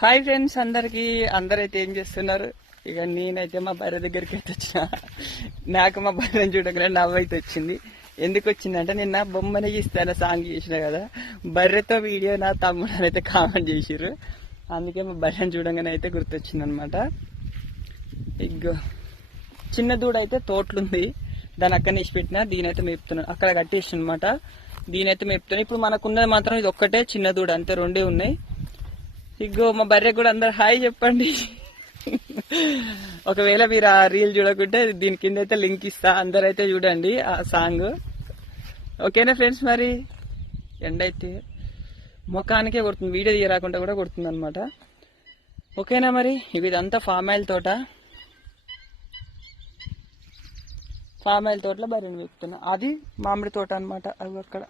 Hi friends అందరైతే ఏం చేస్తున్నారు? ఇక నేనైతే మా బర్రె దగ్గరికి అయితే వచ్చిన. నాకు మా బర్రెని చూడగానే నవ్వైతే వచ్చింది. ఎందుకు వచ్చిందంటే నిన్న బొమ్మని గీస్తాను సాంగ్ చేసిన కదా, బర్రెతో వీడియో నా తమ్ముడు అయితే కామెంట్ చేసిర్రు. అందుకే మా బర్రెని చూడగానే అయితే గుర్తొచ్చింది అనమాట. ఇగో చిన్న దూడ అయితే తోటలుంది, దాని అక్కడ వేసి పెట్టినా. దీనైతే మేపుతున్నాను, అక్కడ కట్టేసి అనమాట. దీనైతే మేపుతున్నాను. ఇప్పుడు మనకున్నది మాత్రం ఇది ఒక్కటే చిన్న దూడ, అంతే. రెండే ఉన్నాయి. ఇగో మా బర్రె కూడా అందరు హాయ్ చెప్పండి. ఒకవేళ మీరు ఆ రీల్ చూడకుంటే దీని కింద అయితే లింక్ ఇస్తా, అందరైతే చూడండి ఆ సాంగ్. ఓకేనా ఫ్రెండ్స్? మరి ఎండ అయితే ముఖానికే కొడుతుంది, వీడియో తీయరాకుండా కూడా కొడుతుంది అనమాట. ఓకేనా? మరి ఇదంతా ఫామ్ ఆయిల్ తోట, ఫామ్ ఆయిల్ తోటలో బర్రెని మేపుతున్నా. అది మామిడి తోట అనమాట. అవి అక్కడ